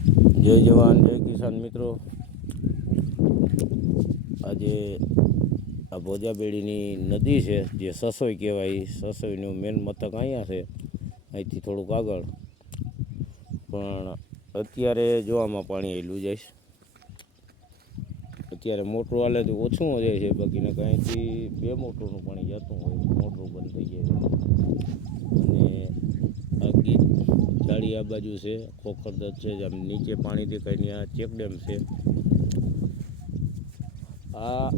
જય જવાન, જય કિસાન મિત્રો. આજે આ ભોજાબેડીની નદી છે, જે સસોઈ કહેવાય સસોઈનું મેન મથક અહીંયા છે. અહીંથી થોડુંક આગળ. પણ અત્યારે જોવામાં પાણી આવેલું જાય છે. અત્યારે મોટરું હાલે તો ઓછું જાય છે બાકીને કાંઈથી બે મોટરનું પાણી જતું હોય, મોટરું બંધ થઈ જાય. અને આ ગીત જાળી આ બાજુ છે ખોખરદત છે, જેમ નીચે પાણી દેખાય ને ચેક ડેમ છે. આ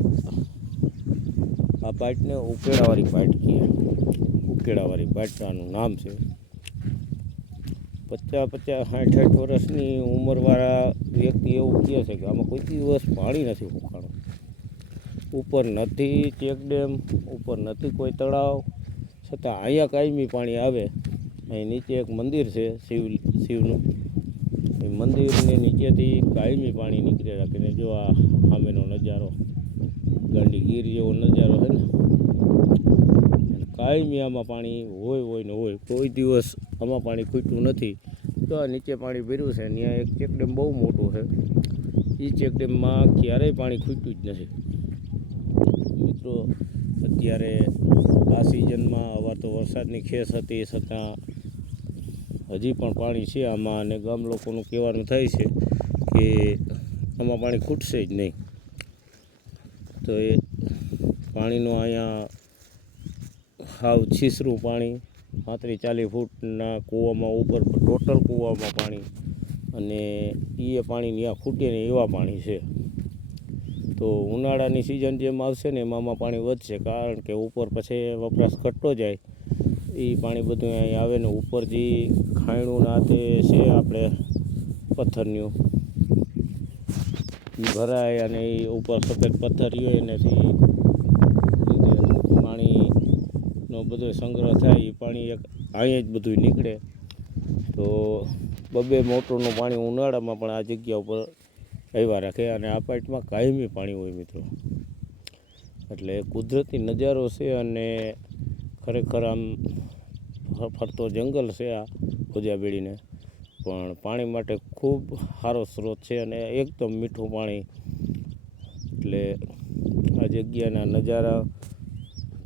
આ પાઇટને ઉકેડાવાળી પાઇટ કહે ઉકેડાવાળી પાઇટ નામ છે. પચાસ પચાસ સાઠ સાઠ વર્ષની ઉંમરવાળા વ્યક્તિ એવું કહે છે કે આમાં કોઈ દિવસ પાણી નથી ફૂંકાણું ઉપર નથી ચેક ડેમ, ઉપર નથી કોઈ તળાવ, છતાં અહીંયા કાયમી પાણી આવે. અહીં નીચે એક મંદિર છે શિવ, શિવનું. એ મંદિરની નીચેથી કાયમી પાણી નીકળે રાખીને જો આ સામેનો નજારો, ગાંડી ગીર જેવો નજારો છે ને કાયમી આમાં પાણી હોય હોય ને હોય, કોઈ દિવસ આમાં પાણી ખૂટ્યું નથી. તો આ નીચે પાણી ભર્યું છે ત્યાં એક ચેકડેમ બહુ મોટો છે. એ ચેકડેમમાં ક્યારેય પાણી ખૂટ્યું જ નથી. મિત્રો, અત્યારે આ સિઝનમાં અવાર તો વરસાદની ખેસ હતી છતાં હજી પણ પાણી છે. આમાં અને ગામ લોકોનું કહેવાનું થાય છે કે આમાં પાણી ખૂટશે જ નહીં. તો એ પાણીનું અહીંયા હાવ છીસરું પાણી, પાંત્રીસ ચાલીસ ફૂટના કૂવામાં ઉપર, ટોટલ કૂવામાં પાણી અને એ પાણી ત્યાં ખૂટે ને એવા પાણી છે. તો ઉનાળાની સિઝન જેમ આવશે ને એમાં પાણી વધશે, કારણ કે ઉપર પછી વપરાશ ઘટતો જાય. એ પાણી બધું અહીં આવે ને ઉપર જે ખાયણું ના છે આપણે પથ્થરનું ભરાય અને એ ઉપર સફેદ પથ્થર રહ્યો એનાથી પાણીનો બધો સંગ્રહ થાય એ પાણી એક અહીંયા જ બધું નીકળે. તો બબે મોટરનું પાણી ઉનાળામાં પણ આ જગ્યા ઉપર આવ્યા રાખે અને આ પાઇટમાં કાયમી પાણી હોય મિત્રો. એટલે કુદરતી નજારો છે અને ખરેખર આમ ફરતો જંગલ છે આ ખોજાબેડીને પણ પાણી માટે ખૂબ સારો સ્ત્રોત છે અને એકદમ મીઠું પાણી. એટલે આ જગ્યાના નજારા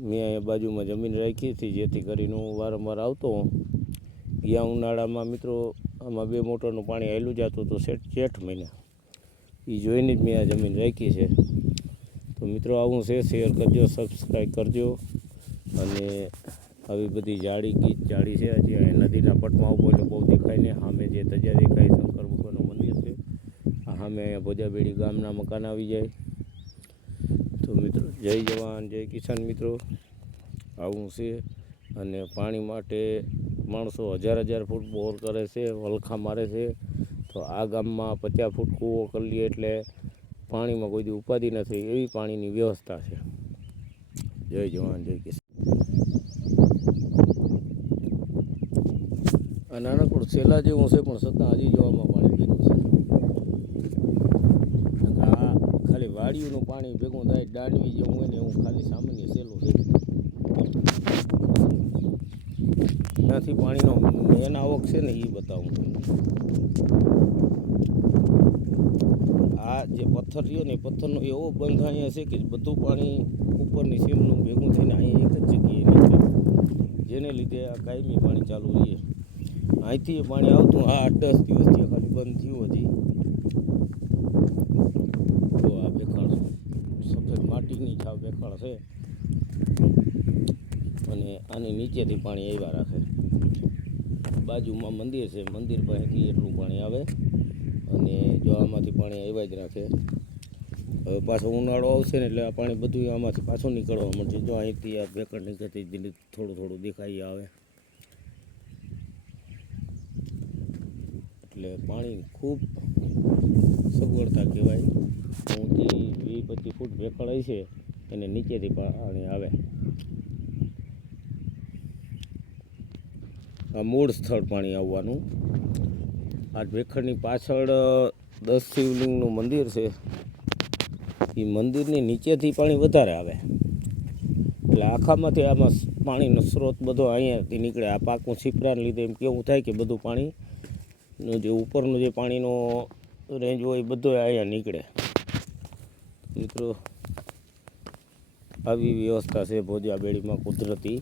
મેં અહીંયા બાજુમાં જમીન રાખી હતી, જેથી કરીને હું વારંવાર આવતો હું ગયા ઉનાળામાં મિત્રો આમાં બે મોટરનું પાણી આવેલું જતું હતું શેઠ જેઠ મહિના. એ જોઈને જ મેં આ જમીન રાખી છે. તો મિત્રો આવું છે, શેર કરજો, સબસ્ક્રાઈબ કરજો. અને આવી બધી જાળી ગીત જાળી છે હજી અહીં નદીના પટમાં ઊભો એટલે બહુ દેખાય ને સામે જે તજા દેખાય શંકર ભગવાનનું મંદિર છે. સામે અહીંયા ભોજાબેડી ગામના મકાન આવી જાય. તો મિત્રો, જય જવાન, જય કિસાન મિત્રો. આવું છે અને પાણી માટે માણસો હજાર હજાર ફૂટ બોર કરે છે, વલખા મારે છે. તો આ ગામમાં પચાસ ફૂટ કૂવો કરી લઈએ એટલે પાણીમાં કોઈ ઉપાધિ નથી. એવી પાણીની વ્યવસ્થા છે. જય જવાન, જય કિસાન. આ નાનકડું છેલ્લા જેવું છે પણ છતાં હજી જોવામાં પાણી ભેગું છે. આ ખાલી વાડીઓનું પાણી ભેગું થાય ડાળવી જેવું હોય ને એવું ખાલી સામાન્ય સહેલું છે. ત્યાંથી પાણીનો મેન આવક છે ને એ બતાવું આ જે પથ્થર રહ્યો ને પથ્થરનો એવો બંધ અહીંયા છે કે બધું પાણી ઉપરની સીમનું ભેગું થઈને અહીંયા એક જ જગ્યાએ નીકળે જેને લીધે આ કાયમી પાણી ચાલુ રહીએ અહીંથી પાણી આવતું આ આઠ દસ દિવસથી ખાલી બંધ થયું હજી. તો આ બેખાડ સફેદ માટીની છાવ બેખાડ છે. અને આની નીચેથી પાણી આવ્યા રાખે. બાજુમાં મંદિર છે. મંદિર પાસેથી એટલું પાણી આવે. અને જો આમાંથી પાણી આવ્યા જ રાખે. હવે પાછો ઉનાળો આવશે ને એટલે આ પાણી બધું આમાંથી પાછું નીકળવા મળશે. જો અહીંથી આ ભેકડ નીકળતી ધીરે થોડું થોડું દેખાઈ આવે. એટલે પાણી ખૂબ સગવડતા કહેવાય. ઊંચી વીસ પચીસ ફૂટ ભેકળ છે એને નીચેથી પાણી આવે. આ મૂળ સ્થળ પાણી આવવાનું. આ ભેખડની પાછળ દસ શિવલિંગનું મંદિર છે. એ મંદિરની નીચેથી પાણી વધારે આવે. એટલે આખામાંથી આમાં પાણીનો સ્ત્રોત બધો અહીંયાથી નીકળે. આ પાકું છીપરાને લીધે એમ કેવું થાય કે બધું પાણી જે ઉપરનું જે પાણીનો રેન્જ હોય એ બધો અહીંયા નીકળે. મિત્રો, આવી વ્યવસ્થા છે ભોજા બેડીમાં કુદરતી.